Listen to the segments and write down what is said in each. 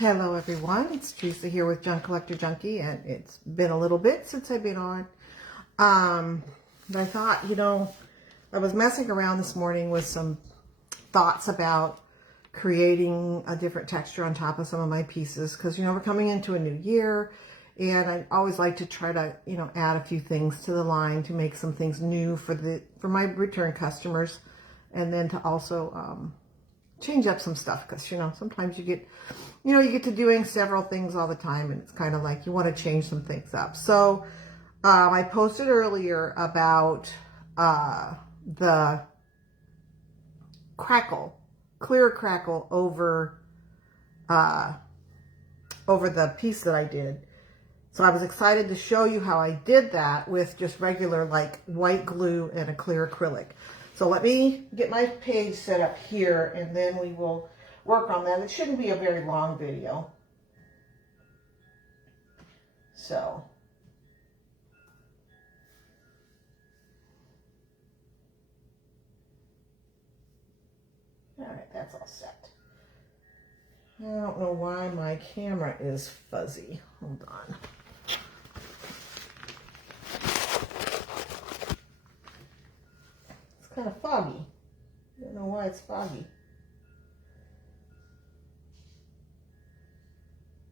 Hello everyone, it's Teresa here with Junk Collector Junkie, and it's been a little bit since I've been on. But I thought, I was messing around this morning with some thoughts about creating a different texture on top of some of my pieces, because we're coming into a new year, and I always like to try to add a few things to the line to make some things new for my return customers, and then to also change up some stuff, because sometimes you get to doing several things all the time, and it's kind of like you want to change some things up. So I posted earlier about the clear crackle over the piece that I did. So I was excited to show you how I did that with just regular like white glue and a clear acrylic. So let me get my page set up here, and then we will work on that. It shouldn't be a very long video. So, all right, that's all set. I don't know why my camera is fuzzy. Hold on. It's kind of foggy. I don't know why it's foggy.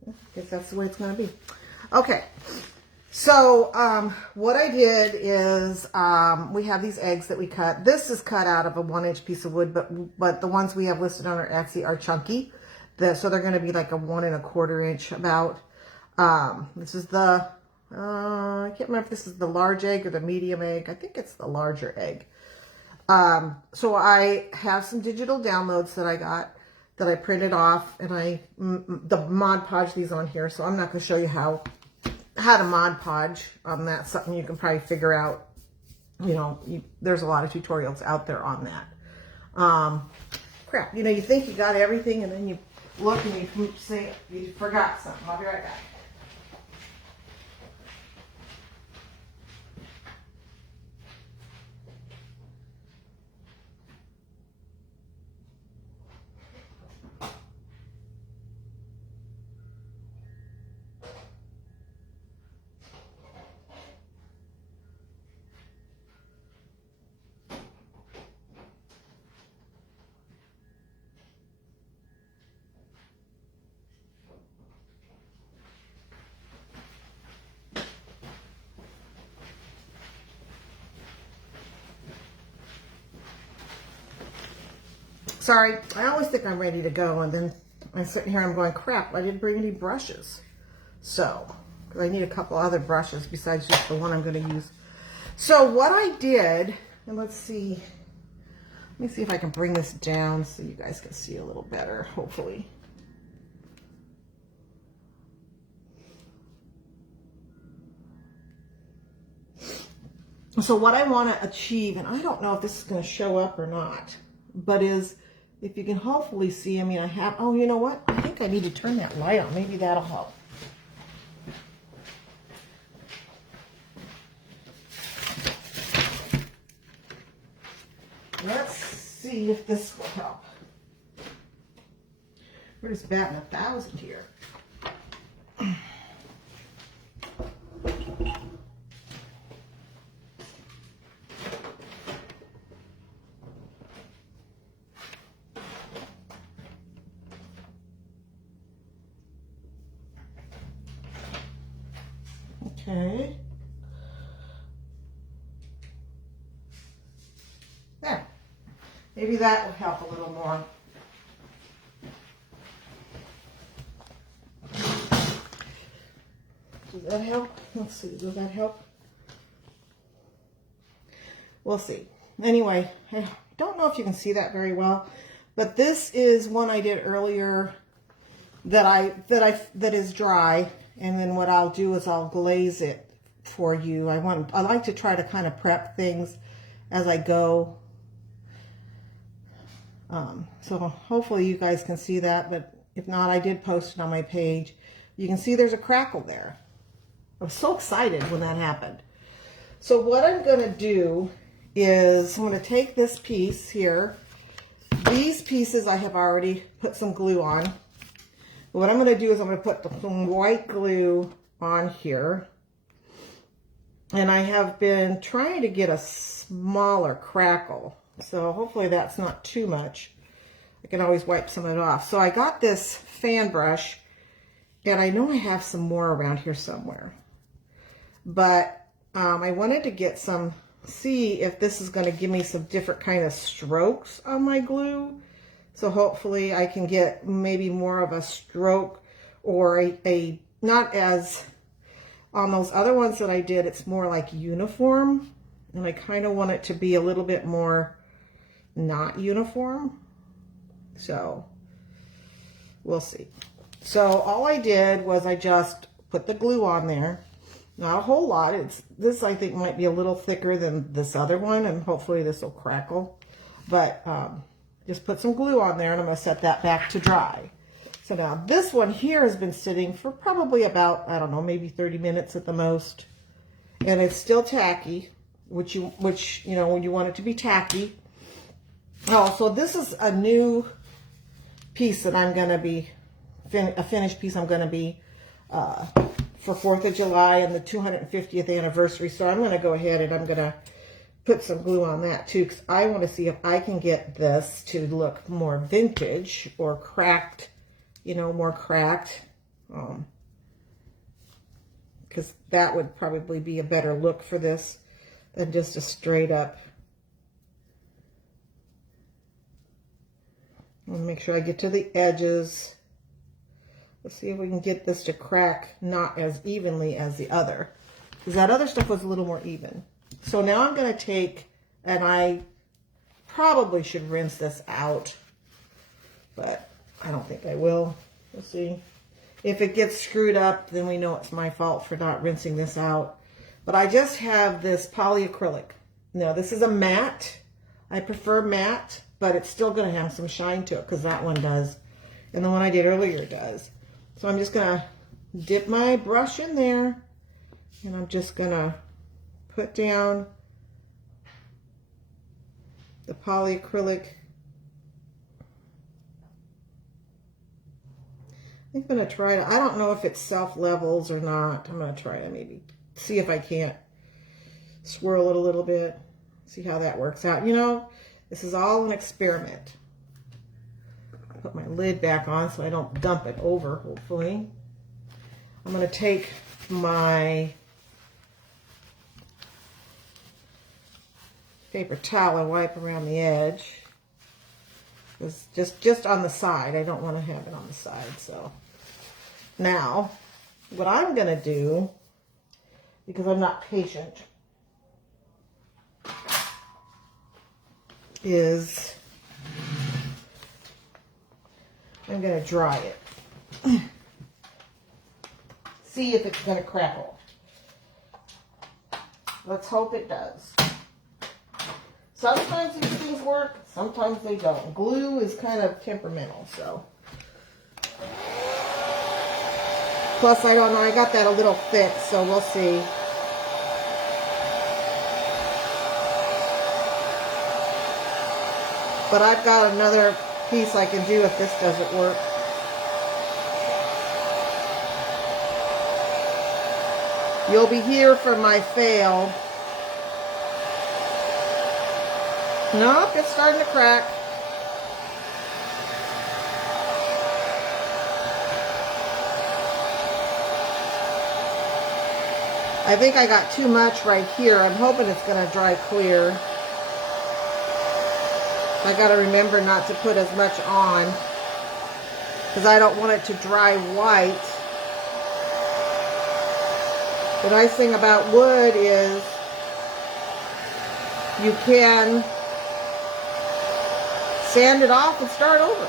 I guess that's the way it's going to be. Okay, so what I did is we have these eggs that we cut. This is cut out of a 1-inch piece of wood, but the ones we have listed on our Etsy are chunky. So they're going to be like a 1 1/4 inch about. This is the, I can't remember if this is the large egg or the medium egg. I think it's the larger egg. So I have some digital downloads that I got, that I printed off, and I Mod Podge these on here. So I'm not going to show you how to Mod Podge. That's something you can probably figure out. There's a lot of tutorials out there on that. Crap, you think you got everything, and then you look and you say you forgot something. I'll be right back. Sorry, I always think I'm ready to go, and then I'm sitting here and I'm going, crap, I didn't bring any brushes. So, because I need a couple other brushes besides just the one I'm going to use. So what I did, and let me see if I can bring this down so you guys can see a little better, hopefully. So what I want to achieve, and I don't know if this is going to show up or not, but is, if you can hopefully see, I have, oh, you know what? I think I need to turn that light on. Maybe that'll help. Let's see if this will help. We're just batting 1,000 here. Okay. There. Maybe that will help a little more. Does that help? Let's see. Does that help? We'll see. Anyway, I don't know if you can see that very well, but this is one I did earlier that is dry. And then what I'll do is I'll glaze it for you. I like to try to kind of prep things as I go. So hopefully you guys can see that, but if not, I did post it on my page. You can see there's a crackle there. I was so excited when that happened. So what I'm going to do is I'm going to take this piece here. These pieces I have already put some glue on. What I'm going to do is I'm going to put some white glue on here. And I have been trying to get a smaller crackle. So hopefully that's not too much. I can always wipe some of it off. So I got this fan brush, and I know I have some more around here somewhere. But I wanted to get some, see if this is going to give me some different kind of strokes on my glue. So hopefully I can get maybe more of a stroke, or a not as, on those other ones that I did, it's more like uniform. And I kind of want it to be a little bit more not uniform. So we'll see. So all I did was I just put the glue on there. Not a whole lot. This I think might be a little thicker than this other one, and hopefully this will crackle. But just put some glue on there, and I'm going to set that back to dry. So now this one here has been sitting for probably about, I don't know, maybe 30 minutes at the most. And it's still tacky, which you know, when you want it to be tacky. Oh, so this is a new piece that I'm going to be, a finished piece I'm going to be for 4th of July and the 250th anniversary. So I'm going to go ahead and I'm going to put some glue on that too, because I want to see if I can get this to look more vintage or cracked, you know, more cracked. Because that would probably be a better look for this than just a straight up. I want to make sure I get to the edges. Let's see if we can get this to crack not as evenly as the other, because that other stuff was a little more even. So now I'm going to take, and I probably should rinse this out, but I don't think I will. We'll see. If it gets screwed up, then we know it's my fault for not rinsing this out. But I just have this polyacrylic. Now this is a matte. I prefer matte, but it's still going to have some shine to it, because that one does, and the one I did earlier does. So I'm just going to dip my brush in there, and I'm just going to put down the polyacrylic. I think I'm going to try to, I don't know if it self-levels or not. I'm going to try to maybe see if I can't swirl it a little bit, see how that works out. You know, this is all an experiment. Put my lid back on so I don't dump it over, hopefully. I'm going to take my paper towel and wipe around the edge. It's just on the side. I don't want to have it on the side. So now what I'm going to do, because I'm not patient, is I'm going to dry it. See if it's going to crackle. Let's hope it does. Sometimes these things work, sometimes they don't. Glue is kind of temperamental, so. Plus, I don't know, I got that a little thick, so we'll see. But I've got another piece I can do if this doesn't work. You'll be here for my fail. Nope, it's starting to crack. I think I got too much right here. I'm hoping it's going to dry clear. I got to remember not to put as much on, because I don't want it to dry white. The nice thing about wood is you can sand it off and start over.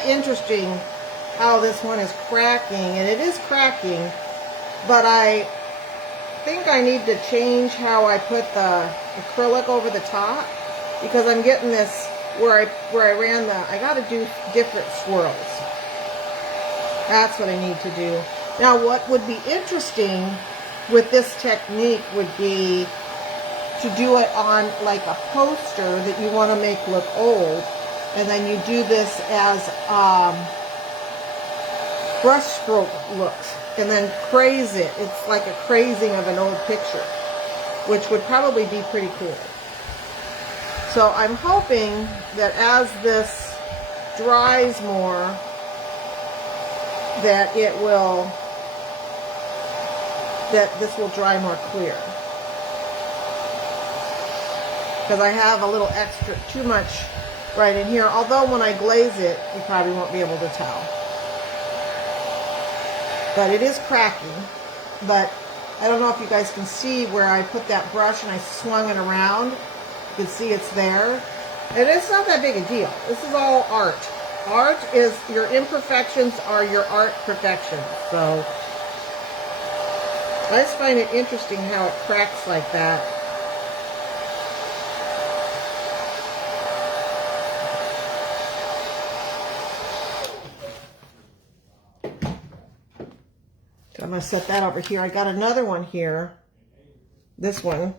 of interesting how this one is cracking, and it is cracking, but I think I need to change how I put the acrylic over the top, because I'm getting this where I ran the, I got to do different swirls. That's what I need to do. Now what would be interesting with this technique would be to do it on like a poster that you want to make look old, and then you do this as brush stroke looks, and then craze it. It's like a crazing of an old picture, which would probably be pretty cool. So I'm hoping that as this dries more, that this will dry more clear. Because I have a little extra, too much right in here. Although when I glaze it, you probably won't be able to tell. But it is cracking. But I don't know if you guys can see where I put that brush and I swung it around. You can see it's there. And it's not that big a deal. This is all art. Art is, your imperfections are your art perfections. So I just find it interesting how it cracks like that. So I'm going to set that over here. I got another one here. This one.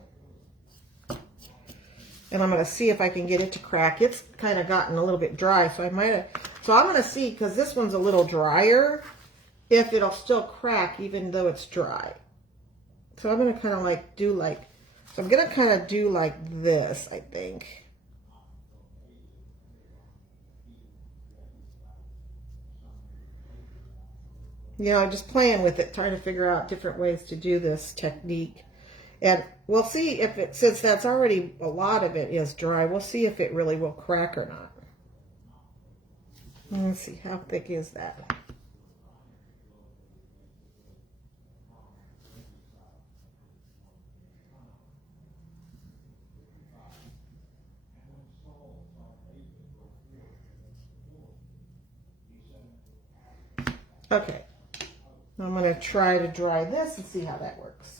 And I'm going to see if I can get it to crack. It's kind of gotten a little bit dry, so I might have... So I'm going to see, because this one's a little drier, if it'll still crack even though it's dry. So I'm going to kind of like do like... So I'm going to kind of do like this, I think. You know, just playing with it, trying to figure out different ways to do this technique. And we'll see if it, since that's already, a lot of it is dry, we'll see if it really will crack or not. Let's see, how thick is that? Okay, I'm going to try to dry this and see how that works.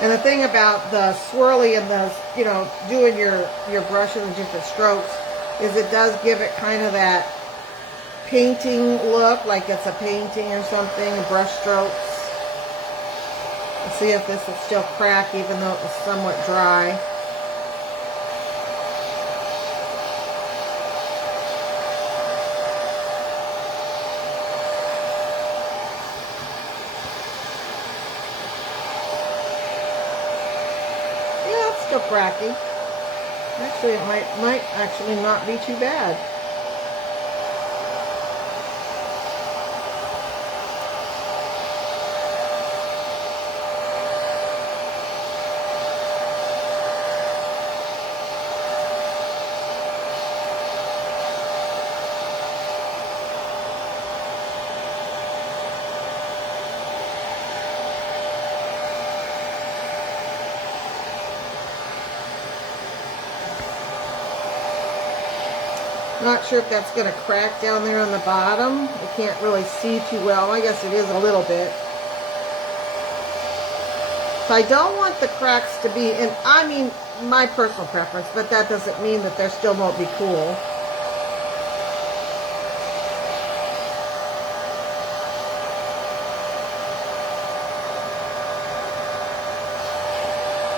And the thing about the swirly and the, you know, doing your brushes and different strokes is it does give it kind of that painting look, like it's a painting or something, brush strokes. Let's see if this will still crack even though it was somewhat dry. Yeah, it's still cracking. Actually, it might actually not be too bad. Not sure if that's going to crack down there on the bottom. I can't really see too well. I guess it is a little bit. So I don't want the cracks to be, and I mean, my personal preference, but that doesn't mean that there still won't be cool.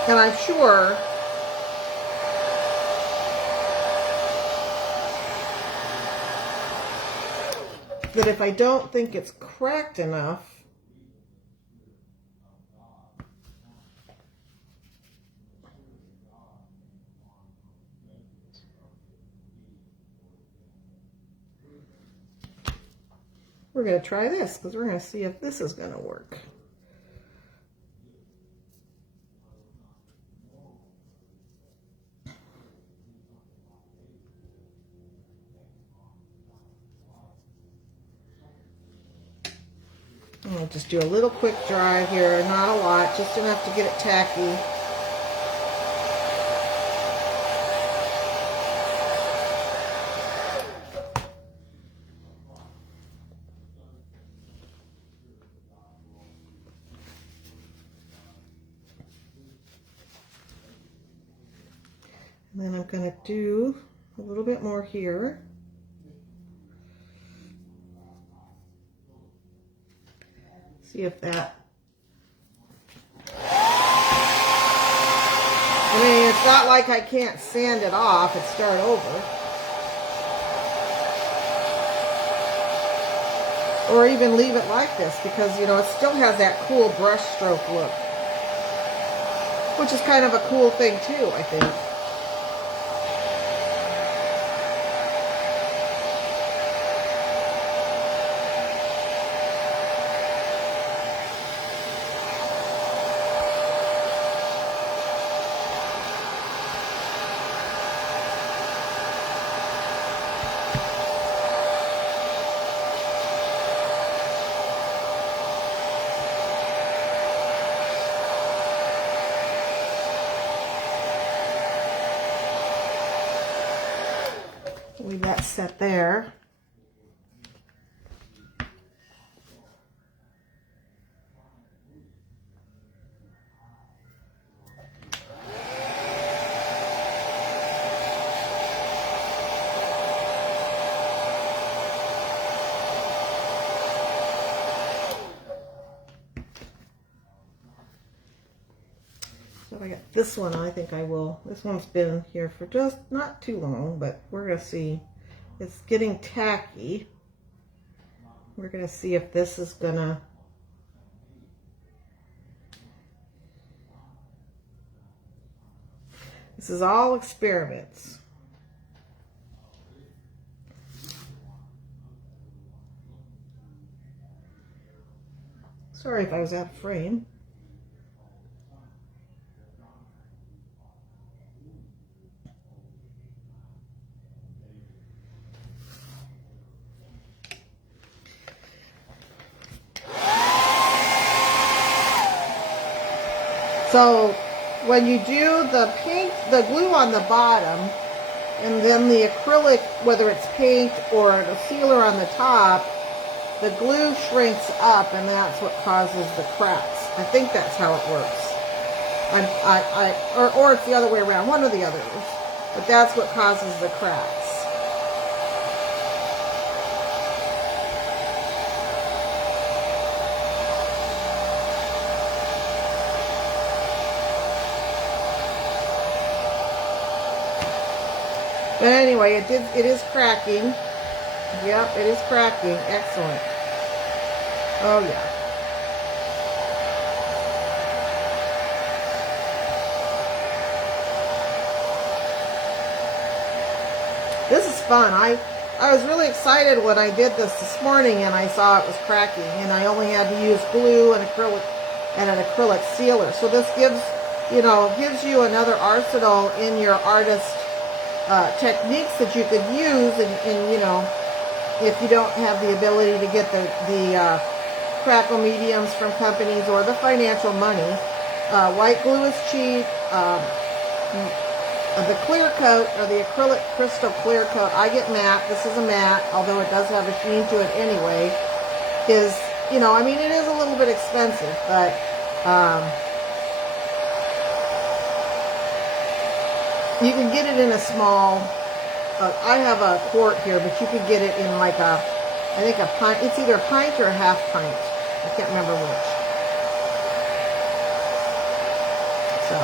And I'm sure that if I don't think it's cracked enough, we're going to try this, because we're going to see if this is going to work. I'll just do a little quick dry here, not a lot, just enough to get it tacky. And then I'm going to do a little bit more here. See if that... I mean, it's not like I can't sand it off and start over. Or even leave it like this because, you know, it still has that cool brush stroke look. Which is kind of a cool thing too, I think. Leave that set there. So I got this one. I think I will. This one's been here for just not too long, but we're going to see. It's getting tacky. We're going to see if this is going to... This is all experiments. Sorry if I was out of frame. So when you do the paint, the glue on the bottom, and then the acrylic, whether it's paint or the sealer on the top, the glue shrinks up, and that's what causes the cracks. I think that's how it works. Or it's the other way around, one or the other. But that's what causes the cracks. But anyway, it is cracking. Yep, it is cracking. Excellent. Oh yeah. This is fun. I was really excited when I did this morning and I saw it was cracking, and I only had to use glue and acrylic and an acrylic sealer. So this gives you another arsenal in your artist techniques that you could use, and you know, if you don't have the ability to get the crackle mediums from companies or the financial money. White glue is cheap. The clear coat, or the acrylic crystal clear coat, I get matte. This is a matte, although it does have a sheen to it anyway, is, you know, I mean, it is a little bit expensive, but you can get it in a small, I have a quart here, but you could get it in like I think a pint. It's either a pint or a half pint. I can't remember which. So.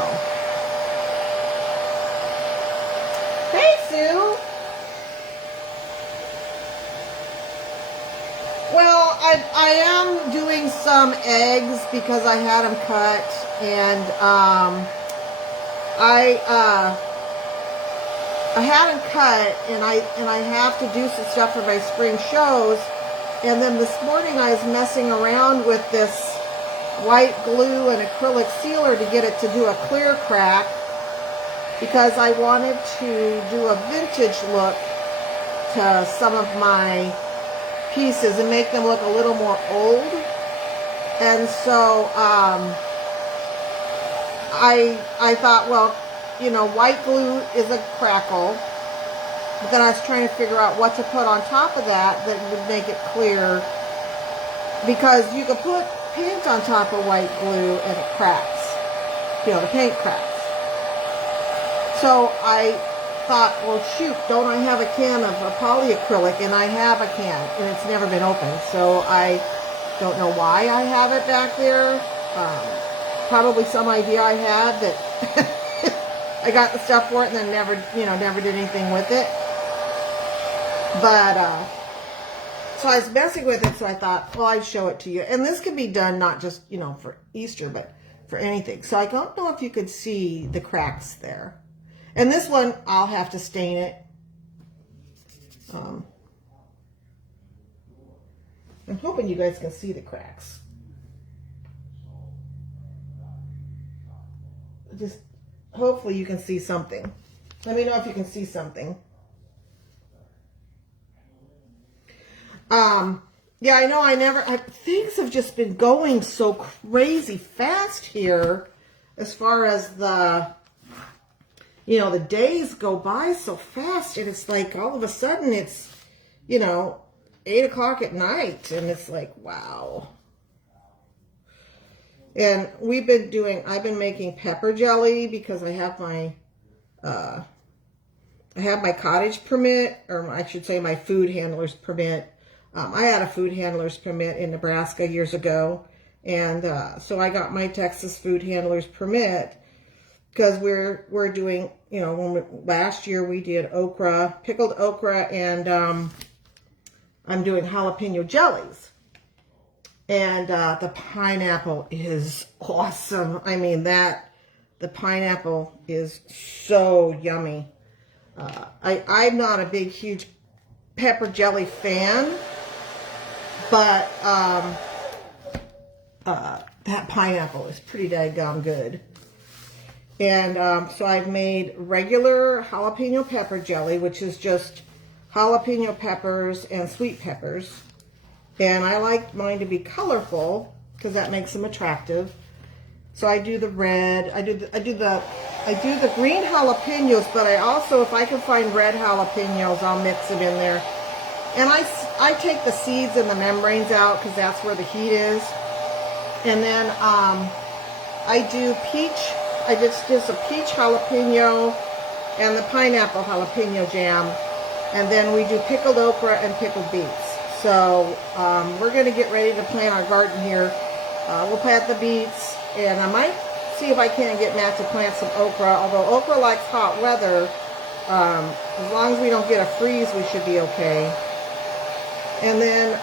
Hey, Sue. Well, I am doing some eggs because I had them cut, and I had them cut, and I have to do some stuff for my spring shows. And then this morning I was messing around with this white glue and acrylic sealer to get it to do a clear crack, because I wanted to do a vintage look to some of my pieces and make them look a little more old. And so I thought, well, you know, white glue is a crackle. But then I was trying to figure out what to put on top of that would make it clear. Because you could put paint on top of white glue and it cracks. You know, the paint cracks. So I thought, well, shoot, don't I have a can of polyacrylic? And I have a can, and it's never been opened. So I don't know why I have it back there. Probably some idea I had that I got the stuff for it and then never did anything with it. But, so I was messing with it, so I thought, well, I'd show it to you. And this can be done not just, you know, for Easter, but for anything. So I don't know if you could see the cracks there. And this one, I'll have to stain it. I'm hoping you guys can see the cracks. Just, hopefully you can see something. Let me know if you can see something. Yeah, I know things have just been going so crazy fast here as far as the days go by so fast, and it's like all of a sudden it's, 8 o'clock at night, and it's like, wow. And I've been making pepper jelly because I have my cottage permit, or I should say my food handler's permit. I had a food handler's permit in Nebraska years ago, and so I got my Texas food handler's permit because we're doing, last year we did okra, pickled okra, and I'm doing jalapeno jellies. And the pineapple is awesome. I mean, the pineapple is so yummy. I'm not a big, huge pepper jelly fan, but that pineapple is pretty daggone good. And so I've made regular jalapeno pepper jelly, which is just jalapeno peppers and sweet peppers. And I like mine to be colorful because that makes them attractive. So I do the red, I do the green jalapenos, but I also, if I can find red jalapenos, I'll mix them in there. And I take the seeds and the membranes out because that's where the heat is. And then I do peach. I just a peach jalapeno and the pineapple jalapeno jam. And then we do pickled okra and pickled beets. So we're going to get ready to plant our garden here. We'll plant the beets, and I might see if I can get Matt to plant some okra. Although okra likes hot weather, as long as we don't get a freeze, we should be okay. And then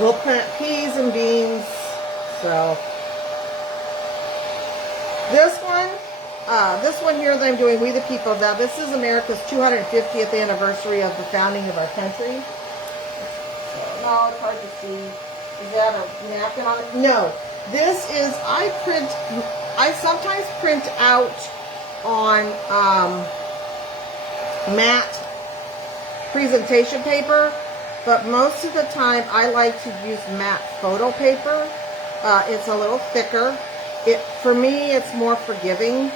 we'll plant peas and beans. So this one here that I'm doing, We the People. Now this is America's 250th anniversary of the founding of our country. So, no, it's hard to see. Is that a napkin on it? No. This is, I sometimes print out on matte presentation paper, but most of the time I like to use matte photo paper. It's a little thicker. For me, it's more forgiving.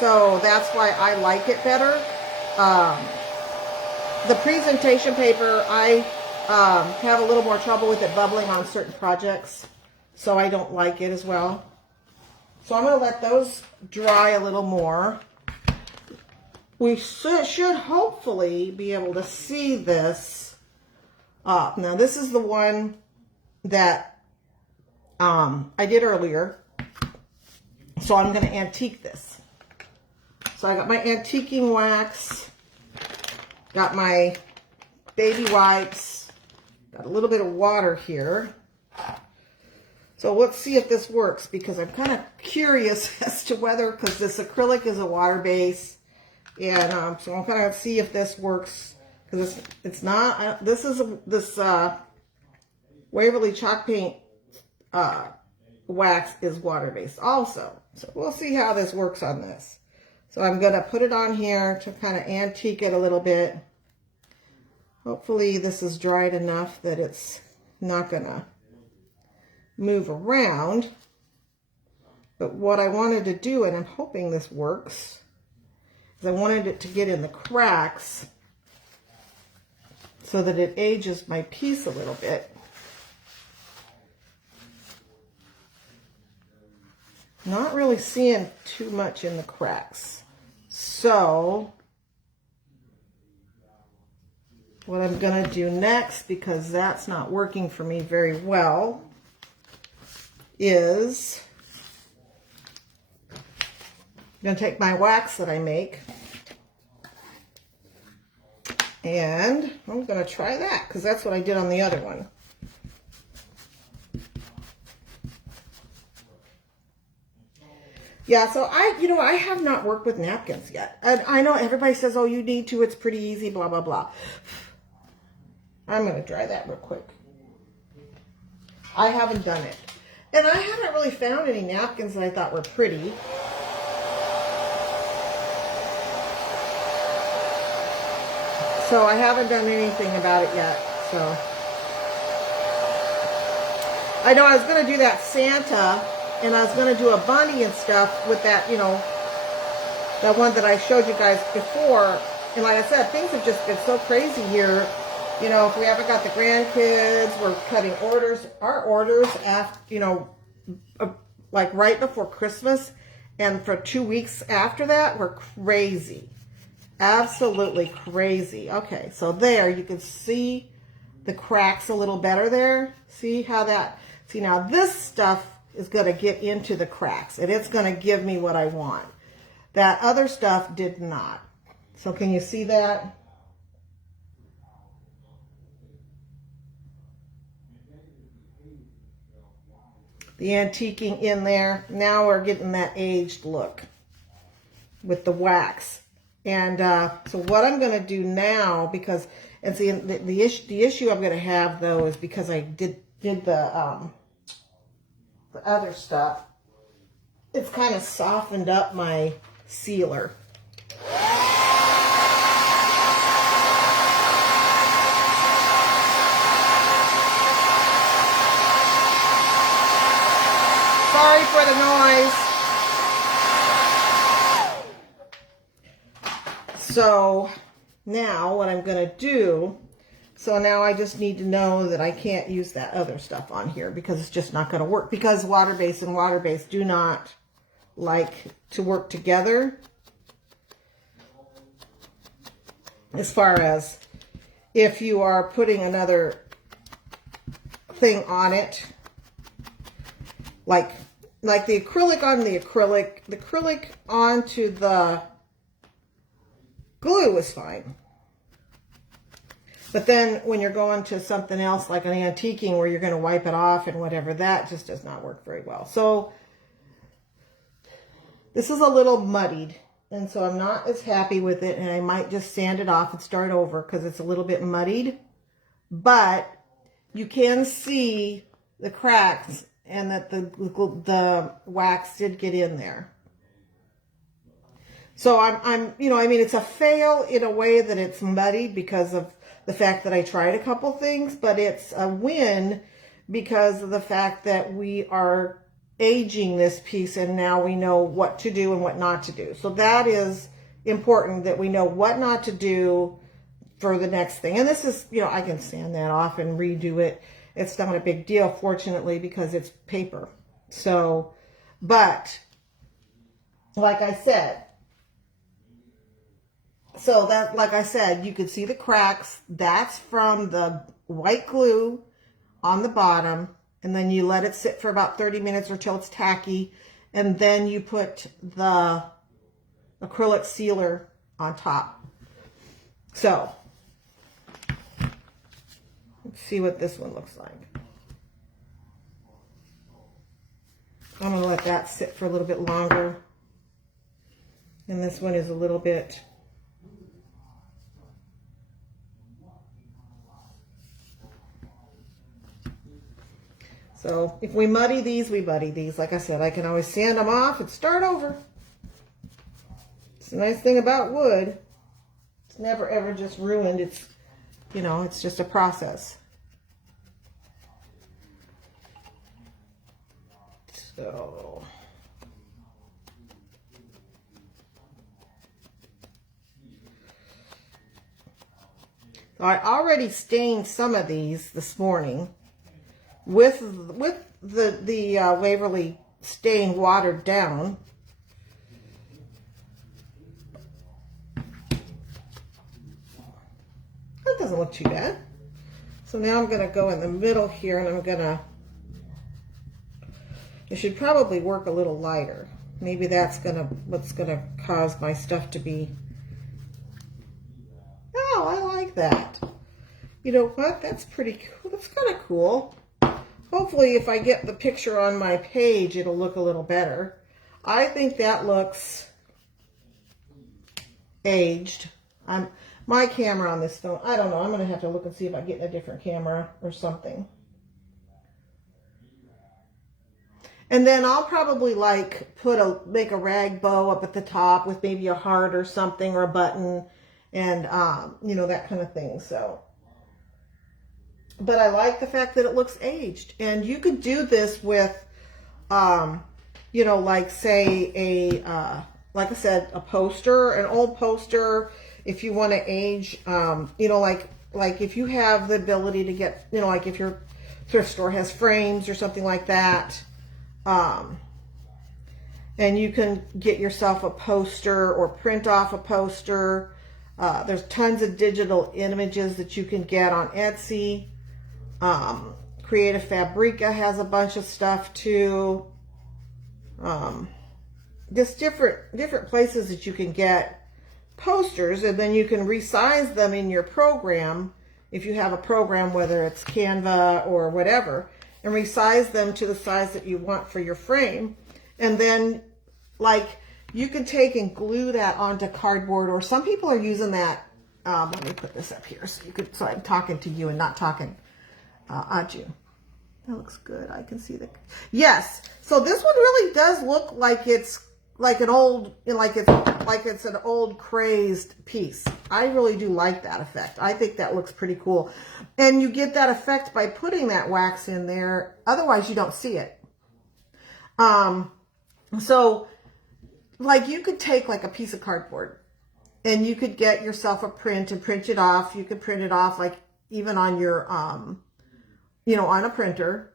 So that's why I like it better. The presentation paper, I have a little more trouble with it bubbling on certain projects, so I don't like it as well. So I'm going to let those dry a little more. We should hopefully be able to see this up. Now this is the one that I did earlier. So I'm going to antique this. So I got my antiquing wax, got my baby wipes, got a little bit of water here. So let's see if this works, because I'm kind of curious as to whether, because this acrylic is a water base, and so I'm kind of see if this works, because it's not. This Waverly chalk paint wax is water based also. So we'll see how this works on this. So I'm going to put it on here to kind of antique it a little bit. Hopefully this is dried enough that it's not gonna move around. But what I wanted to do, and I'm hoping this works, is I wanted it to get in the cracks so that it ages my piece a little bit. Not really seeing too much in the cracks. So what I'm going to do next, because that's not working for me very well, is I'm going to take my wax that I make, and I'm going to try that because that's what I did on the other one. Yeah, so I have not worked with napkins yet. And I know everybody says, oh, you need to, it's pretty easy, blah, blah, blah. I'm going to dry that real quick. I haven't done it. And I haven't really found any napkins that I thought were pretty. So I haven't done anything about it yet, so. I know I was going to do that Santa, and I was going to do a bunny and stuff with that, you know, that one that I showed you guys before. And like I said, things have just been so crazy here. You know, if we haven't got the grandkids, we're cutting orders, our orders after, you know, like right before Christmas. And for 2 weeks after that, we're crazy. Absolutely crazy. Okay, so there you can see the cracks a little better there. See how that, see now this stuff is going to get into the cracks and it's going to give me what I want. That other stuff did not. So can you see that? The antiquing in there. Now we're getting that aged look with the wax. And so what I'm going to do now, because, and see, the issue I'm going to have though is because I did the other stuff, it's kind of softened up my sealer. Sorry for the noise. So now what I'm going to do, so now I just need to know that I can't use that other stuff on here because it's just not going to work, because water-based and water-based do not like to work together as far as if you are putting another thing on it, like the acrylic on the acrylic onto the glue is fine. But then when you're going to something else like an antiquing where you're going to wipe it off and whatever, that just does not work very well. So this is a little muddied, and so I'm not as happy with it, and I might just sand it off and start over because it's a little bit muddied. But you can see the cracks and that the wax did get in there. So I'm, you know, I mean, it's a fail in a way that it's muddied because of the fact that I tried a couple things, but it's a win because of the fact that we are aging this piece and now we know what to do and what not to do. So that is important, that we know what not to do for the next thing. And this is, you know, I can sand that off and redo it. It's not a big deal, fortunately, because it's paper. So, but like I said, so that, like I said, you could see the cracks. That's from the white glue on the bottom. And then you let it sit for about 30 minutes or till it's tacky. And then you put the acrylic sealer on top. So, let's see what this one looks like. I'm going to let that sit for a little bit longer. And this one is a little bit... So if we muddy these, we muddy these. Like I said, I can always sand them off and start over. It's the nice thing about wood. It's never ever just ruined. It's You know, it's just a process. So I already stained some of these this morning with the Waverly stain watered down. That doesn't look too bad. So now I'm going to go in the middle here, and I'm going to, it should probably work a little lighter. Maybe that's what's going to cause my stuff to be, oh, I like that. You know what? That's pretty cool. That's kind of cool. Hopefully, if I get the picture on my page, it'll look a little better. I think that looks aged. My camera on this phone, I don't know. I'm going to have to look and see if I get a different camera or something. And then I'll probably like make a rag bow up at the top with maybe a heart or something, or a button, and you know, that kind of thing. So, but I like the fact that it looks aged, and you could do this with, you know, like say like I said, a poster, an old poster. If you want to age, you know, like if you have the ability to get, you know, like if your thrift store has frames or something like that, and you can get yourself a poster or print off a poster. There's tons of digital images that you can get on Etsy. Creative Fabrica has a bunch of stuff too. Just different places that you can get posters, and then you can resize them in your program if you have a program, whether it's Canva or whatever, and resize them to the size that you want for your frame. And then like you can take and glue that onto cardboard, or some people are using that. Let me put this up here so I'm talking to you and not talking at you. That looks good. I can see the, yes. So this one really does look like it's like an old, like it's an old crazed piece. I really do like that effect. I think that looks pretty cool. And you get that effect by putting that wax in there. Otherwise you don't see it. So like you could take like a piece of cardboard and you could get yourself a print and print it off. You could print it off like even on your, you know, on a printer,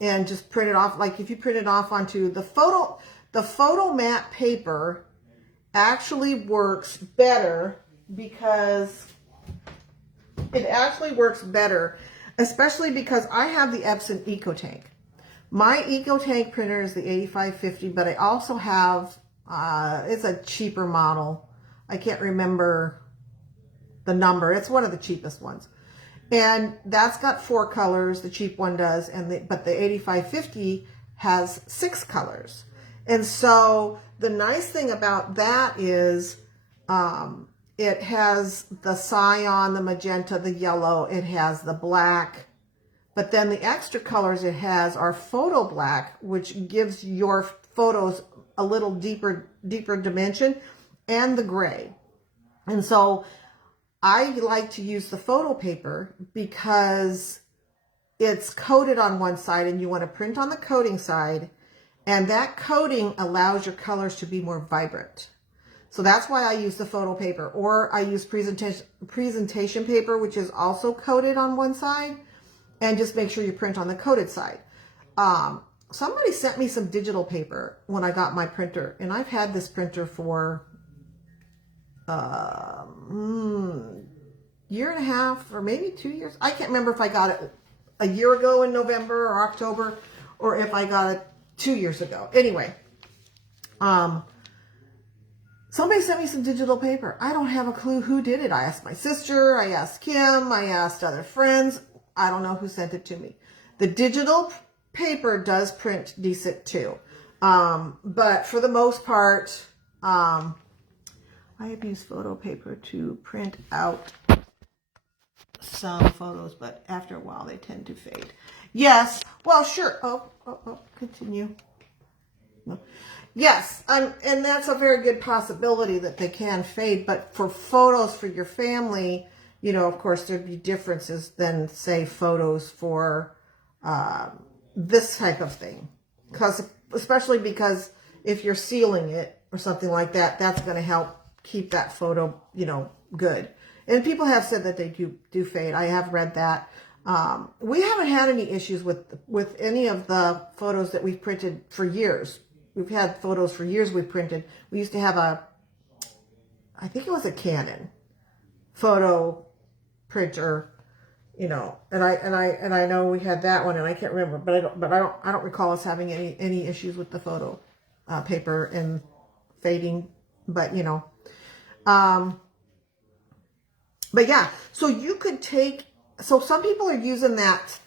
and just print it off. Like if you print it off onto the photo mat paper actually works better, because it actually works better, especially because I have the Epson EcoTank. My EcoTank printer is the 8550, but I also have, it's a cheaper model. I can't remember the number. It's one of the cheapest ones. And that's got 4 colors, the cheap one does, but the 8550 has 6 colors. And so the nice thing about that is it has the cyan, the magenta, the yellow, it has the black, but then the extra colors it has are photo black, which gives your photos a little deeper dimension, and the gray. And so I like to use the photo paper because it's coated on one side, and you want to print on the coating side, and that coating allows your colors to be more vibrant. So that's why I use the photo paper, or I use presentation paper, which is also coated on one side, and just make sure you print on the coated side. Somebody sent me some digital paper when I got my printer, and I've had this printer for year and a half or maybe 2 years. I can't remember if I got it a year ago in November or October, or if I got it 2 years ago. Anyway, somebody sent me some digital paper. I don't have a clue who did it. I asked my sister, I asked Kim, I asked other friends. I don't know who sent it to me. The digital paper does print decent too. But for the most part, I have used photo paper to print out some photos, but after a while they tend to fade. Yes, well, sure. Oh, continue. No. Yes, and that's a very good possibility that they can fade, but for photos for your family, you know, of course, there'd be differences than, say, photos for this type of thing. Especially because if you're sealing it or something like that, that's going to help keep that photo, you know, good. And people have said that they do fade. I have read that. We haven't had any issues with any of the photos that we've printed for years. We've had photos for years we printed. We used to have I think it was a Canon photo printer, you know, and I know we had that one, and I can't remember, but I don't recall us having any issues with the photo paper and fading, but you know, but yeah, so you could take, so some people are using that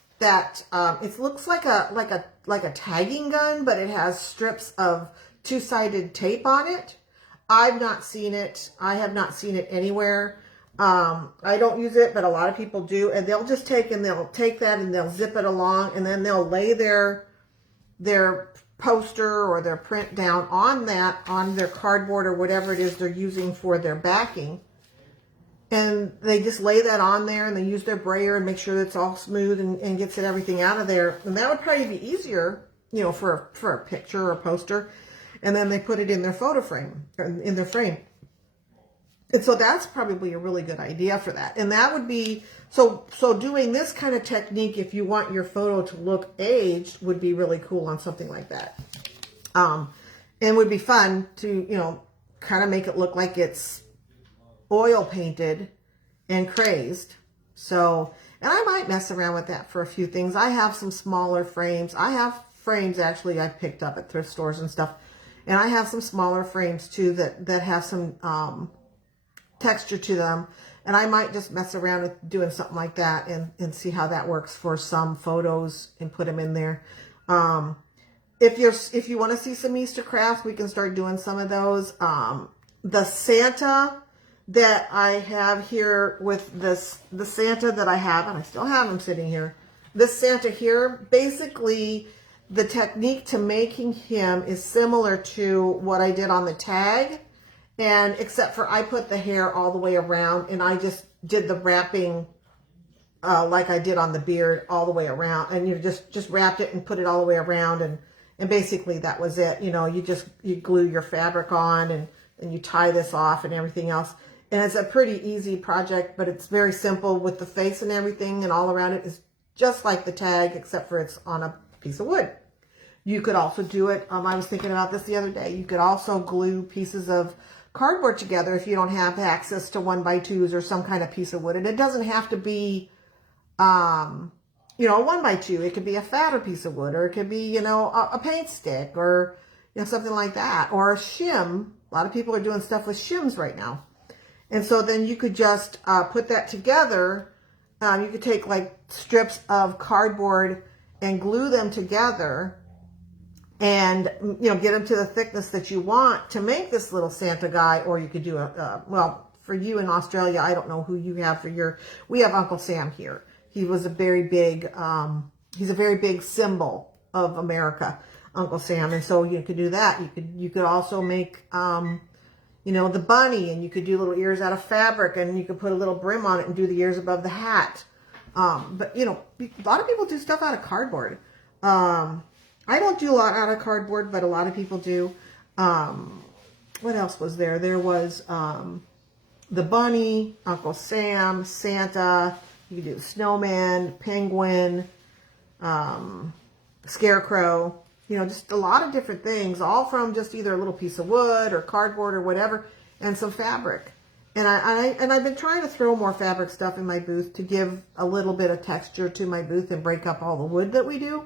it looks like a tagging gun, but it has strips of two-sided tape on it. I've not seen it. I have not seen it anywhere. I don't use it, but a lot of people do, and they'll just take that and they'll zip it along, and then they'll lay their poster or their print down on their cardboard or whatever it is they're using for their backing. And they just lay that on there, and they use their brayer and make sure that it's all smooth and gets everything out of there. And that would probably be easier, you know, for a picture or a poster. And then they put it in their photo frame, or in their frame. And so that's probably a really good idea for that. And that would be, so doing this kind of technique, if you want your photo to look aged, would be really cool on something like that. And would be fun to, you know, kind of make it look like it's oil painted and crazed. So, and I might mess around with that for a few things. I have some smaller frames. I have frames actually I picked up at thrift stores and stuff. And I have some smaller frames too that have some texture to them. And I might just mess around with doing something like that and see how that works for some photos and put them in there. If you want to see some Easter crafts, we can start doing some of those. The Santa that I have here with the Santa that I have, and I still have him sitting here. This Santa here, basically the technique to making him is similar to what I did on the tag, and except for I put the hair all the way around, and I just did the wrapping like I did on the beard all the way around, and you just wrapped it and put it all the way around, and basically that was it. You know, you glue your fabric on and you tie this off and everything else. And it's a pretty easy project, but it's very simple with the face and everything, and all around it is just like the tag, except for it's on a piece of wood. You could also do it, I was thinking about this the other day, you could also glue pieces of cardboard together if you don't have access to 1x2s or some kind of piece of wood. And it doesn't have to be, you know, a 1x2. It could be a fatter piece of wood, or it could be, you know, a paint stick, or, you know, something like that, or a shim. A lot of people are doing stuff with shims right now. And so then you could just put that together. You could take like strips of cardboard and glue them together, and, you know, get them to the thickness that you want to make this little Santa guy. Or you could do well, for you in Australia, I don't know who you have for your, we have Uncle Sam here. He was a very big, he's a very big symbol of America, Uncle Sam. And so you could do that. You could also make, you know, the bunny, and you could do little ears out of fabric, and you could put a little brim on it and do the ears above the hat. But, you know, a lot of people do stuff out of cardboard. I don't do a lot out of cardboard, but a lot of people do. What else was there? There was the bunny, Uncle Sam, Santa. You could do the snowman, penguin, scarecrow. You know, just a lot of different things, all from just either a little piece of wood or cardboard or whatever, and some fabric. And I've been trying to throw more fabric stuff in my booth to give a little bit of texture to my booth and break up all the wood that we do.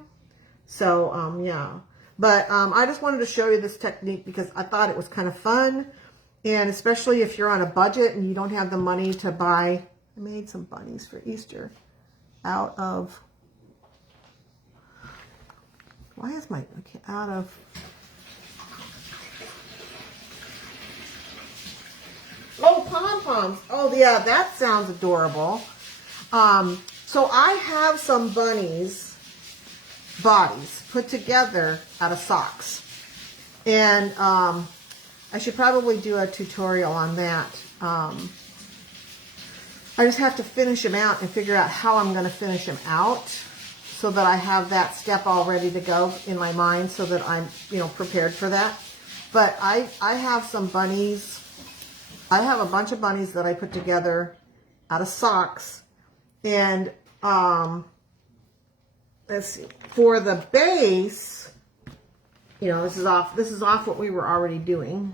So, yeah. But I just wanted to show you this technique because I thought it was kind of fun. And especially if you're on a budget and you don't have the money to buy. I made some bunnies for Easter out of... Why is my, okay, out of, oh, pom-poms. Oh, yeah, that sounds adorable. So I have some bunnies' bodies put together out of socks. And I should probably do a tutorial on that. I I just have to finish them out and figure out how I'm going to finish them out so that I have that step all ready to go in my mind so that I'm, you know, prepared for that. But I have some bunnies. I have a bunch of bunnies that I put together out of socks. And let's see. For the base, you know, this is off what we were already doing.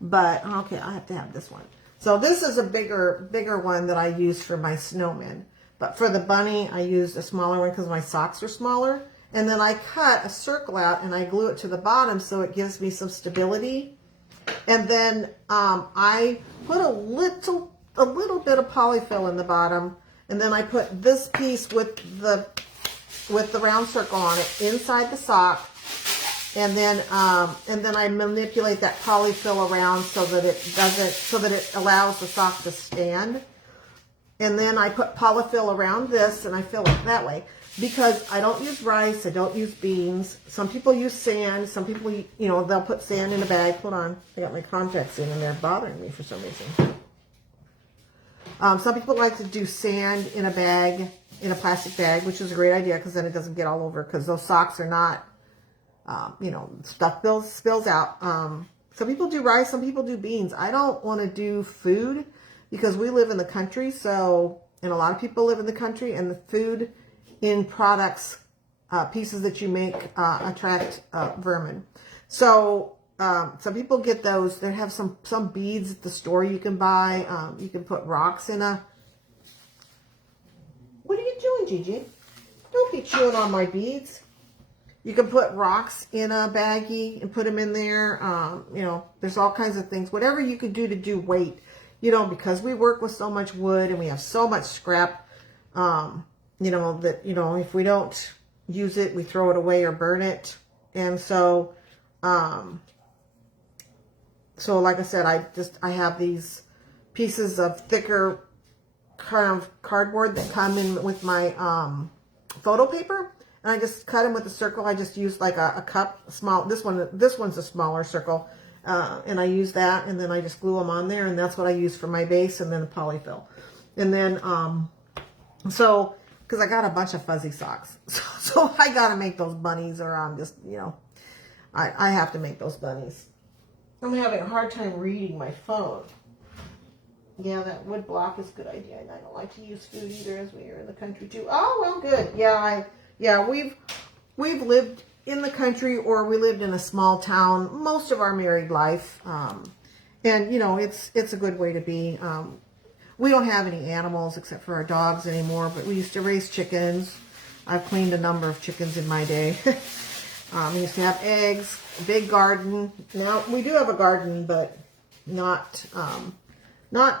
But okay, I have to have this one. So this is a bigger one that I use for my snowmen. But for the bunny, I used a smaller one because my socks are smaller. And then I cut a circle out and I glue it to the bottom so it gives me some stability. And then I put a little bit of polyfill in the bottom. And then I put this piece with the round circle on it inside the sock. And then I manipulate that polyfill around so that it allows the sock to stand. And then I put polyfill around this and I fill it that way. Because I don't use rice, I don't use beans. Some people use sand. Some people, you know, they'll put sand in a bag. Hold on, I got my contacts in and they're bothering me for some reason. Some people like to do sand in a bag, in a plastic bag, which is a great idea because then it doesn't get all over because those socks are not, you know, stuff spills out. Some people do rice, some people do beans. I don't want to do food because we live in the country, so, and a lot of people live in the country, and the food in products, pieces that you make attract vermin. So some people get those. They have some beads at the store you can buy. You can put rocks in a... What are you doing, Gigi? Don't be chewing on my beads. You can put rocks in a baggie and put them in there. You know, there's all kinds of things. Whatever you could do to do weight. You know, because we work with so much wood and we have so much scrap, you know, that, you know, if we don't use it, we throw it away or burn it. And so, so like I said, I have these pieces of thicker kind of cardboard that come in with my photo paper. And I just cut them with a circle. I just use like a cup, small. This one's a smaller circle. And I use that, and then I just glue them on there, and that's what I use for my base, and then a polyfill. And then, so, because I got a bunch of fuzzy socks. So I got to make those bunnies, or I'm just, you know, I have to make those bunnies. I'm having a hard time reading my phone. Yeah, that wood block is a good idea, and I don't like to use food either, as we are in the country too. Oh, well, good. Yeah, we've lived in the country, or we lived in a small town most of our married life. And, you know, it's a good way to be. We don't have any animals except for our dogs anymore, but we used to raise chickens. I've cleaned a number of chickens in my day. We used to have eggs, a big garden. Now, we do have a garden, but not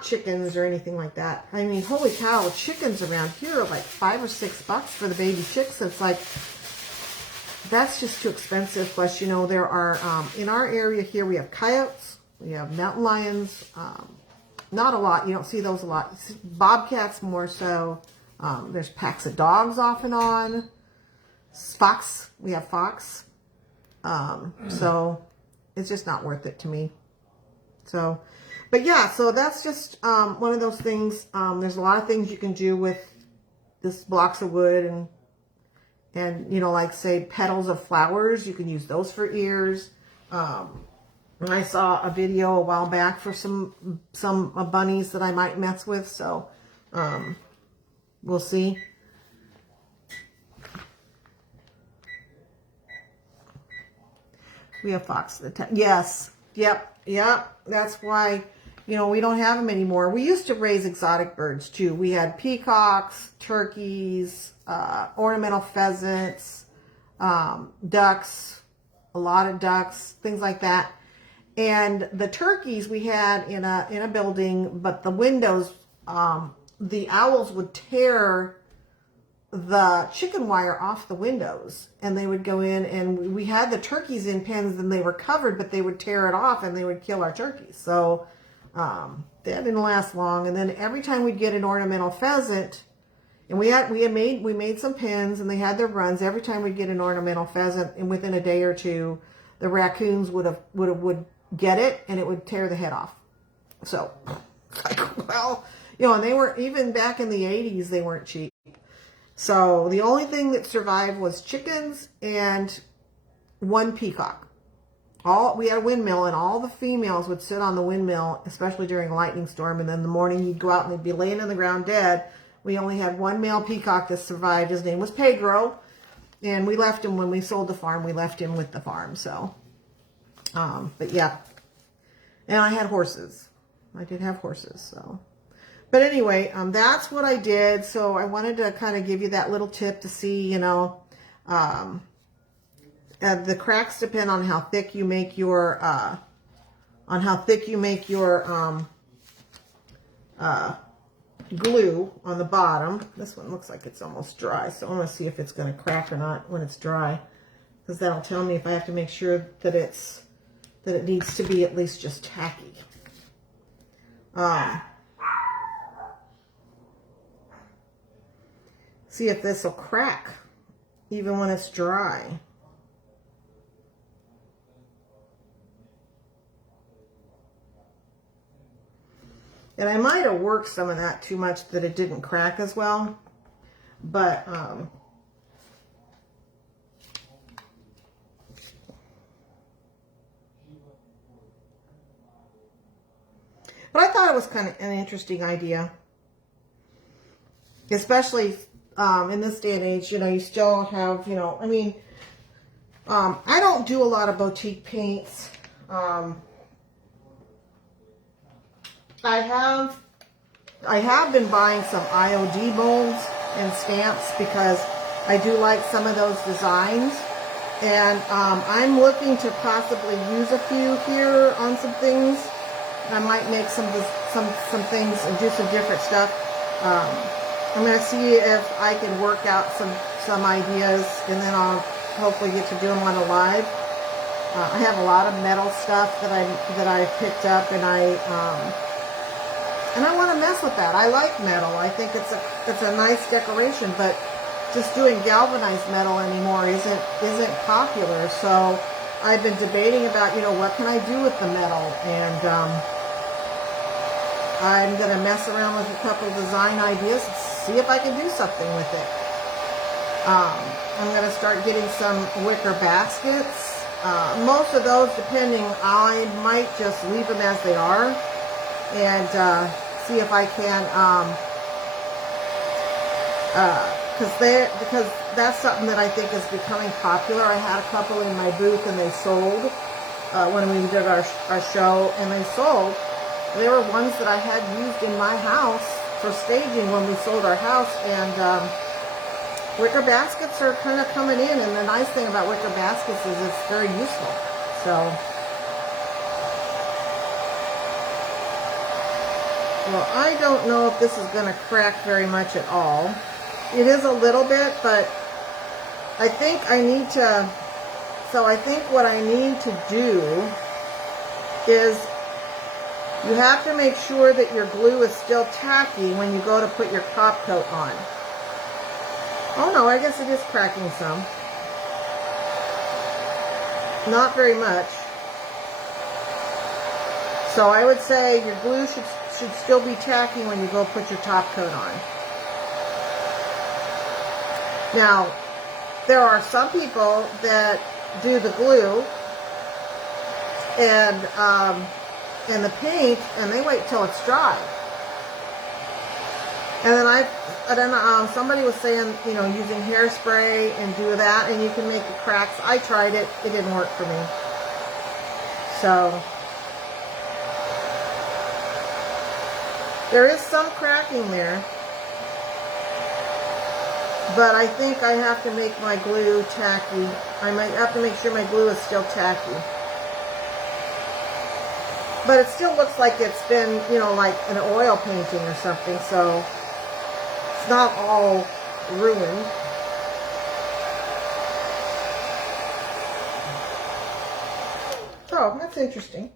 chickens or anything like that. I mean, holy cow, chickens around here are like $5 or $6 for the baby chicks. It's like, that's just too expensive. Plus, you know, there are, in our area here, we have coyotes, we have mountain lions, not a lot. You don't see those a lot. Bobcats more so. There's packs of dogs off and on. Fox, we have fox. So it's just not worth it to me. So, but yeah, so that's just one of those things. There's a lot of things you can do with this blocks of wood, and you know, like say petals of flowers, you can use those for ears. And I saw a video a while back for some bunnies that I might mess with, so we'll see. We have fox. Yes, yep. That's why, you know, we don't have them anymore. We used to raise exotic birds too. We had peacocks, turkeys, ornamental pheasants, ducks, a lot of ducks, things like that. And the turkeys we had in a building, but the windows, the owls would tear the chicken wire off the windows, and they would go in, and we had the turkeys in pens and they were covered, but they would tear it off and they would kill our turkeys. So that didn't last long. And then every time we'd get an ornamental pheasant, and we made some pens and they had their runs. Every time we'd get an ornamental pheasant, and within a day or two, the raccoons would get it and it would tear the head off. So, like, well, You know, and they were, even back in the 80s, they weren't cheap. So the only thing that survived was chickens and one peacock. We had a windmill, and all the females would sit on the windmill, especially during a lightning storm, and then in the morning you'd go out and they'd be laying on the ground dead. We only had one male peacock that survived. His name was Pedro, and we left him when we sold the farm. We left him with the farm, so. But yeah. And I had horses. I did have horses, so. But anyway, that's what I did. So I wanted to kind of give you that little tip to see, you know, the cracks depend on how thick you make your, glue on the bottom. This one looks like it's almost dry, so I want to see if it's going to crack or not when it's dry, because that'll tell me if I have to make sure that it needs to be at least just tacky. See if this will crack even when it's dry. And I might have worked some of that too much that it didn't crack as well. But I thought it was kind of an interesting idea. Especially in this day and age, you know, you still have, you know, I mean, I don't do a lot of boutique paints. I have been buying some IOD molds and stamps because I do like some of those designs, and I'm looking to possibly use a few here on some things. I might make some things and do some different stuff. I'm going to see if I can work out some ideas, and then I'll hopefully get to doing one live. I have a lot of metal stuff that I picked up, and I want to mess with that. I like metal. I think it's a nice decoration, but just doing galvanized metal anymore isn't popular. So I've been debating about, you know, what can I do with the metal, and I'm going to mess around with a couple design ideas and see if I can do something with it. I'm going to start getting some wicker baskets. Most of those, depending, I might just leave them as they are, and see if I can, because that's something that I think is becoming popular. I had a couple in my booth, and they sold when we did our show, and they sold. They were ones that I had used in my house for staging when we sold our house, and wicker baskets are kind of coming in, and the nice thing about wicker baskets is it's very useful. So, well, I don't know if this is going to crack very much at all. It is a little bit, but I think I need to, so I think what I need to do is, you have to make sure that your glue is still tacky when you go to put your top coat on. Oh no, I guess it is cracking some. Not very much. So I would say your glue should still be tacky when you go put your top coat on. Now, there are some people that do the glue and the paint, and they wait till it's dry. And then somebody was saying, you know, using hairspray and do that, and you can make the cracks. I tried it. It didn't work for me. So, there is some cracking there. But I think I have to make my glue tacky. I might have to make sure my glue is still tacky. But it still looks like it's been, you know, like an oil painting or something, so it's not all ruined. Oh, that's interesting.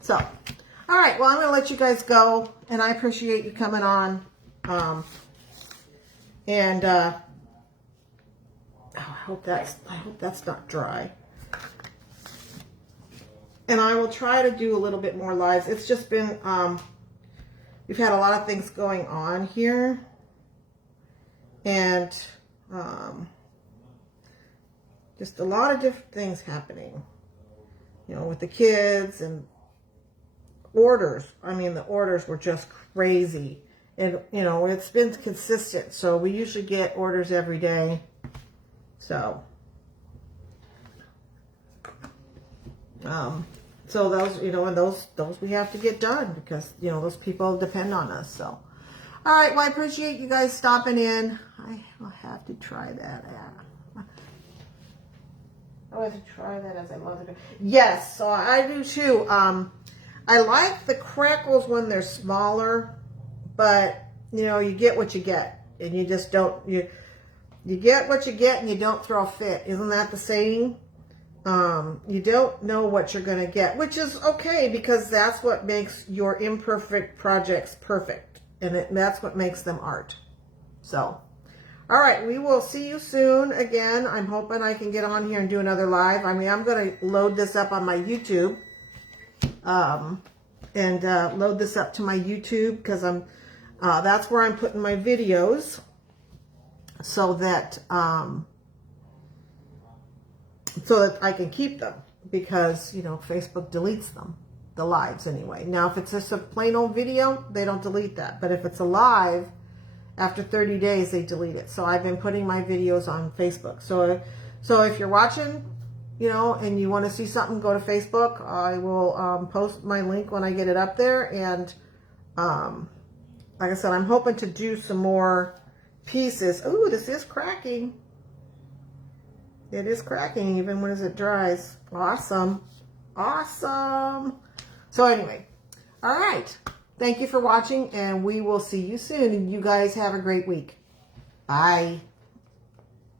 So, all right, well, I'm going to let you guys go, and I appreciate you coming on. I hope that's not dry. And I will try to do a little bit more lives. It's just been, we've had a lot of things going on here. And just a lot of different things happening. You know, with the kids and orders. I mean, the orders were just crazy. And, you know, it's been consistent. So we usually get orders every day. So those, you know, and those we have to get done because, you know, those people depend on us. So, all right. Well, I appreciate you guys stopping in. I will have to try that out. I have to try that as I love it. Yes. So I do too. I like the crackles when they're smaller, but you know, you get what you get and you just don't, you get what you get and you don't throw a fit. Isn't that the saying? You don't know what you're going to get, which is okay because that's what makes your imperfect projects perfect. And that's what makes them art. So, all right, we will see you soon again. I'm hoping I can get on here and do another live. I mean, I'm going to load this up on my YouTube. And load this up to my YouTube because that's where I'm putting my videos so that I can keep them because, you know, Facebook deletes them, the lives anyway. Now, if it's just a plain old video, they don't delete that. But if it's a live, after 30 days, they delete it. So I've been putting my videos on Facebook. So if you're watching, you know, and you want to see something, go to Facebook. I will post my link when I get it up there. And like I said, I'm hoping to do some more pieces. Ooh, this is cracking. It is cracking even when it dries. Awesome. Awesome. So anyway, all right. Thank you for watching, and we will see you soon. And you guys have a great week. Bye.